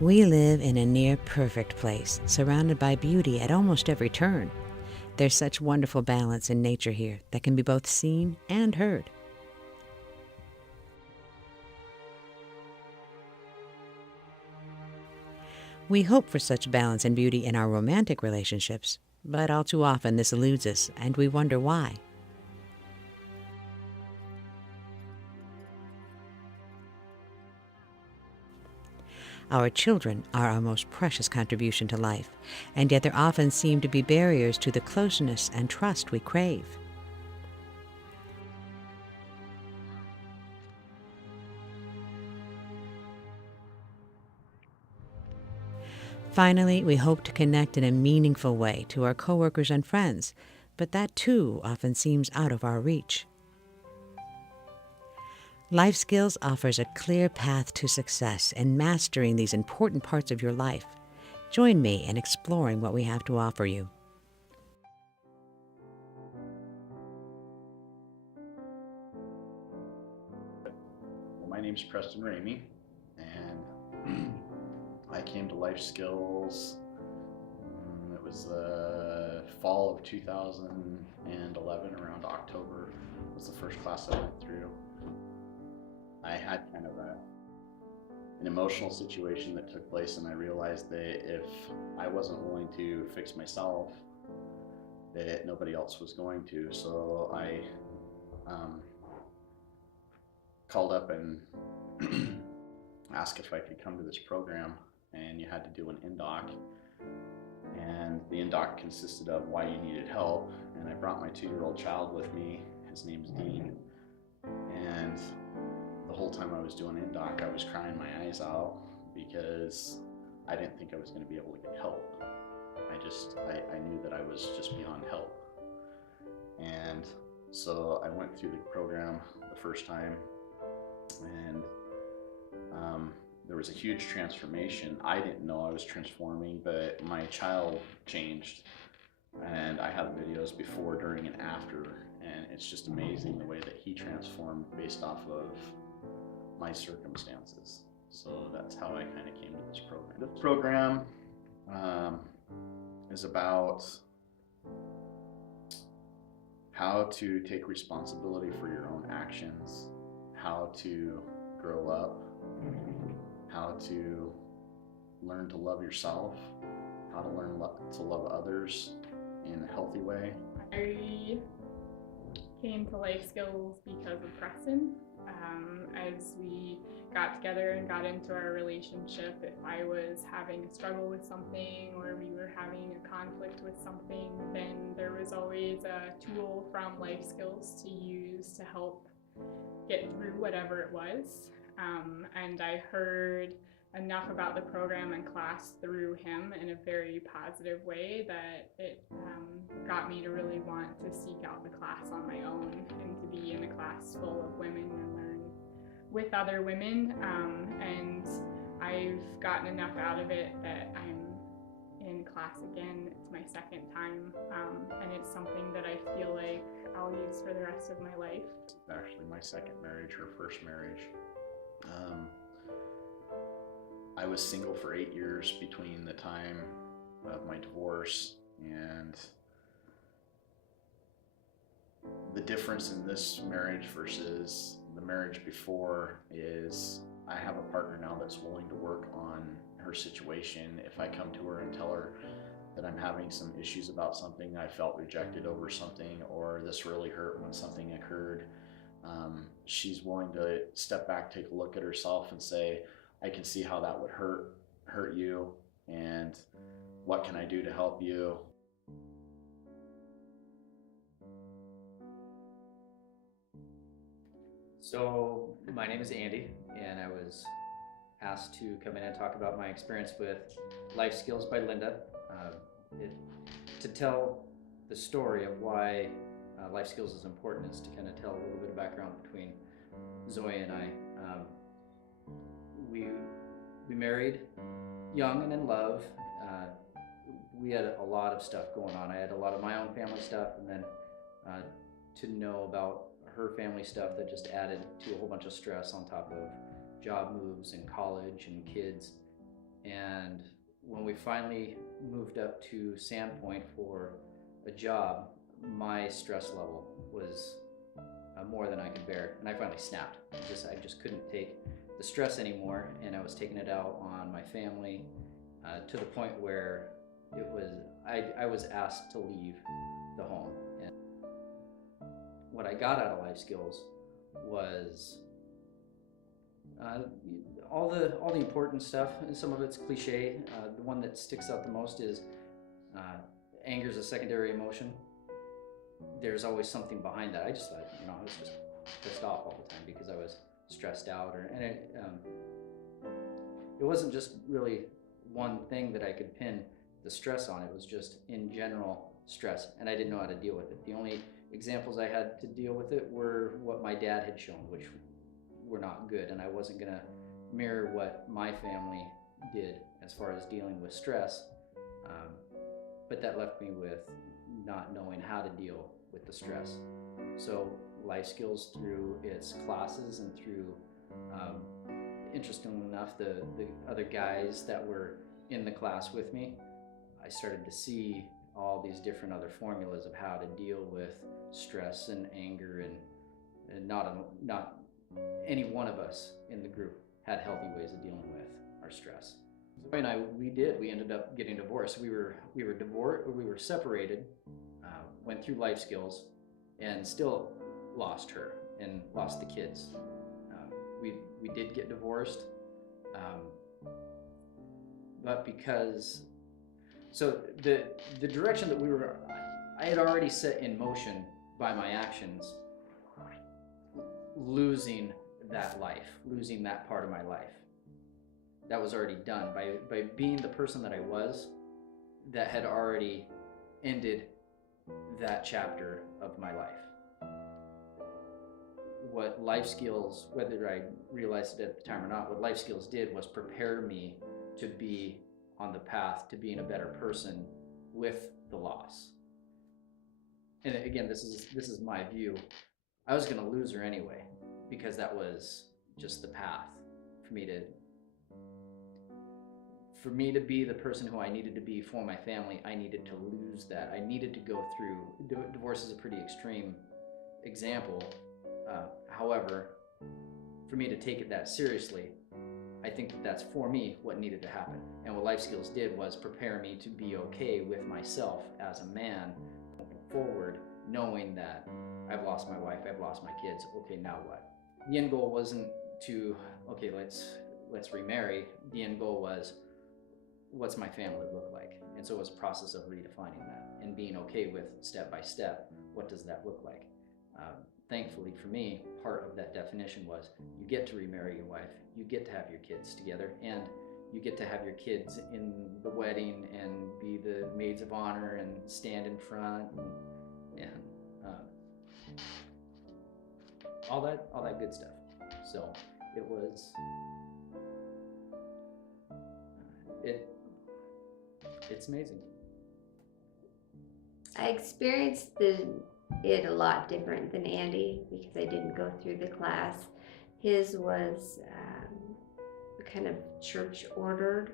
We live in a near perfect place, surrounded by beauty at almost every turn. There's such wonderful balance in nature here that can be both seen and heard. We hope for such balance and beauty in our romantic relationships, but all too often this eludes us, and we wonder why. Our children are our most precious contribution to life, and yet there often seem to be barriers to the closeness and trust we crave. Finally, we hope to connect in a meaningful way to our coworkers and friends, but that too often seems out of our reach. Life Skills offers a clear path to success in mastering these important parts of your life. Join me in exploring what we have to offer you. Well, my name's Preston Ramey, and I came to Life Skills. It was the fall of 2011, around October was the first class I went through. I had kind of an emotional situation that took place, and I realized that if I wasn't willing to fix myself, that nobody else was going to. So I called up and asked if I could come to this program, and you had to do an in-doc. And the in-doc consisted of why you needed help, and I brought my 2-year-old child with me. His name's Dean, and the whole time I was doing in-doc, I was crying my eyes out because I didn't think I was going to be able to get help. I knew that I was just beyond help. And so I went through the program the first time, and there was a huge transformation. I didn't know I was transforming, but my child changed. And I have videos before, during, and after, and it's just amazing the way that he transformed based off of my circumstances. So that's how I kind of came to this program. This program is about how to take responsibility for your own actions, how to grow up, how to learn to love yourself, how to learn to love others in a healthy way. I came to Life Skills because of Preston. As we got together and got into our relationship, if I was having a struggle with something or we were having a conflict with something, then there was always a tool from Life Skills to use to help get through whatever it was. And I heard enough about the program and class through him in a very positive way that it got me to really want to seek out the class on my own and to be in a class full of women and learn with other women. And I've gotten enough out of it that I'm in class again. It's my second time, and it's something that I feel like I'll use for the rest of my life. Actually, my second marriage, her first marriage. I was single for 8 years between the time of my divorce, and the difference in this marriage versus the marriage before is I have a partner now that's willing to work on her situation. If I come to her and tell her that I'm having some issues about something, I felt rejected over something, or this really hurt when something occurred, she's willing to step back, take a look at herself and say, I can see how that would hurt you, and what can I do to help you? So my name is Andy, and I was asked to come in and talk about my experience with Life Skills by Linda. To tell the story of why Life Skills is important is to kind of tell a little bit of background between Zoe and I. We married young and in love. We had a lot of stuff going on. I had a lot of my own family stuff, and then to know about her family stuff that just added to a whole bunch of stress on top of job moves and college and kids. And when we finally moved up to Sandpoint for a job, my stress level was more than I could bear, and I finally snapped. I just couldn't take the stress anymore, and I was taking it out on my family to the point where I was asked to leave the home. And what I got out of life skills was all the important stuff, and some of it's cliche. The one that sticks out the most is anger is a secondary emotion. There's always something behind that. I just thought, I was just pissed off all the time because I was stressed out, and it wasn't just really one thing that I could pin the stress on. It was just in general stress, and I didn't know how to deal with it. The only examples I had to deal with it were what my dad had shown, which were not good, and I wasn't gonna mirror what my family did as far as dealing with stress. But that left me with not knowing how to deal with the stress. So life skills, through its classes and through, interestingly enough, the other guys that were in the class with me, I started to see all these different other formulas of how to deal with stress and anger, and not any one of us in the group had healthy ways of dealing with our stress. Zoe and I, we ended up getting divorced. We were divorced, or we were separated, went through life skills, and still lost her and lost the kids. We did get divorced, but so the direction that I had already set in motion by my actions, losing that life, losing that part of my life. That was already done by being the person that I was. That had already ended that chapter of my life. What life skills, whether I realized it at the time or not, what life skills did was prepare me to be on the path to being a better person with the loss. And again, this is my view. I was going to lose her anyway, because that was just the path for me to be the person who I needed to be for my family. I needed to lose that. I needed to go through. Divorce is a pretty extreme example. However, for me to take it that seriously, I think that's for me what needed to happen. And what life skills did was prepare me to be okay with myself as a man moving forward, knowing that I've lost my wife, I've lost my kids. Okay, now what? The end goal wasn't to, okay, let's remarry. The end goal was, what's my family look like? And so it was a process of redefining that and being okay with, step by step, what does that look like? Thankfully for me, part of that definition was, you get to remarry your wife, you get to have your kids together, and you get to have your kids in the wedding and be the maids of honor and stand in front and all that good stuff. So it was it's amazing. I experienced it a lot different than Andy because I didn't go through the class. His was kind of church ordered.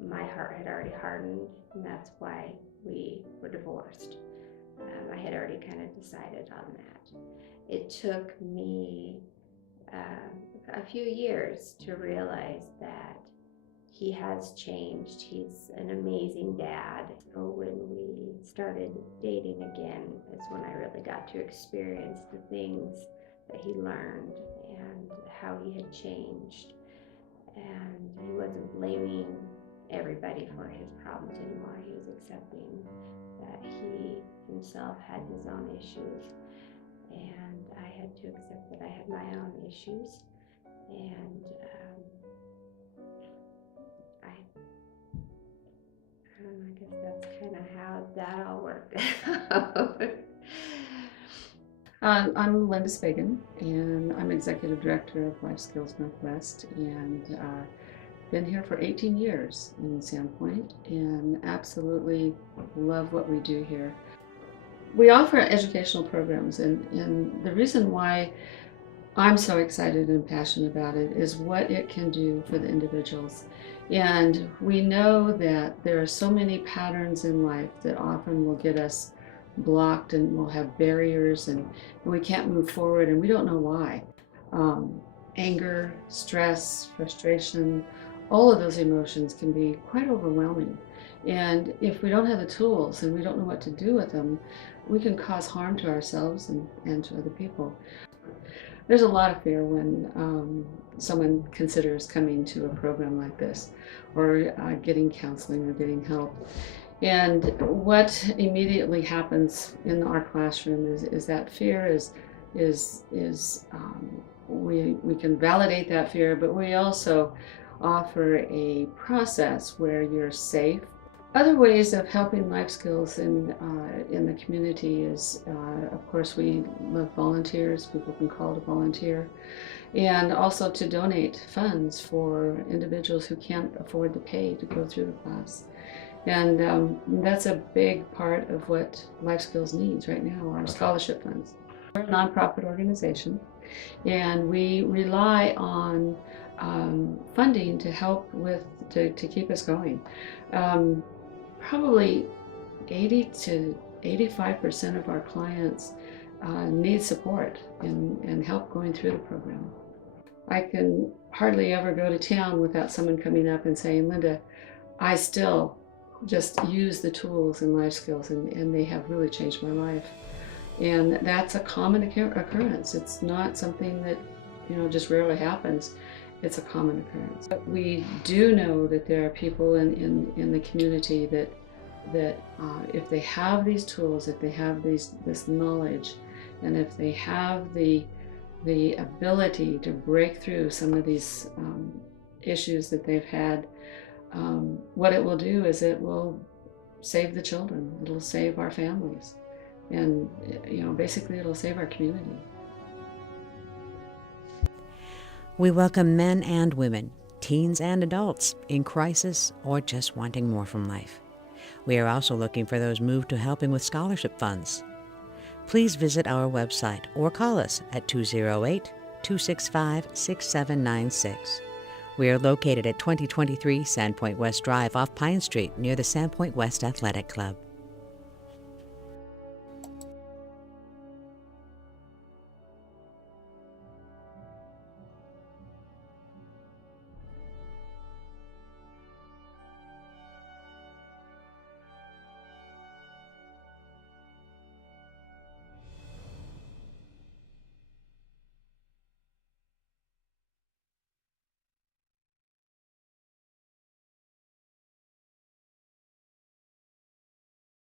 My heart had already hardened, and that's why we were divorced. I had already kind of decided on that. It took me a few years to realize that he has changed. He's an amazing dad. So when we started dating again is when I really got to experience the things that he learned and how he had changed. And he wasn't blaming everybody for his problems anymore. He was accepting that he himself had his own issues, and I had to accept that I had my own issues. And I don't know, I guess that's kind of how that all worked out. I'm Linda Spagan, and I'm Executive Director of Life Skills Northwest, and been here for 18 years in Sandpoint, and absolutely love what we do here. We offer educational programs, and the reason why I'm so excited and passionate about it is what it can do for the individuals. And we know that there are so many patterns in life that often will get us blocked, and we'll have barriers, and we can't move forward, and we don't know why. Anger, stress, frustration, all of those emotions can be quite overwhelming. And if we don't have the tools and we don't know what to do with them, we can cause harm to ourselves and to other people. There's a lot of fear when someone considers coming to a program like this, or getting counseling or getting help. And what immediately happens in our classroom is that fear we can validate that fear, but we also offer a process where you're safe. Other ways of helping life skills in the community is, of course, we love volunteers. People can call to volunteer, and also to donate funds for individuals who can't afford to pay to go through the class. And that's a big part of what Life Skills needs right now, are scholarship funds. We're a nonprofit organization, and we rely on funding to help to keep us going. Probably 80 to 85% of our clients need support and help going through the program. I can hardly ever go to town without someone coming up and saying, Linda, I still just use the tools in life skills, and they have really changed my life. And that's a common occurrence. It's not something that just rarely happens. It's a common occurrence. But we do know that there are people in the community that if they have these tools, if they have this knowledge, and if they have the ability to break through some of these issues that they've had, what it will do is it will save the children. It'll save our families, and basically it'll save our community. We welcome men and women, teens and adults, in crisis or just wanting more from life. We are also looking for those moved to helping with scholarship funds. Please visit our website or call us at 208-265-6796. We are located at 2023 Sandpoint West Drive off Pine Street near the Sandpoint West Athletic Club.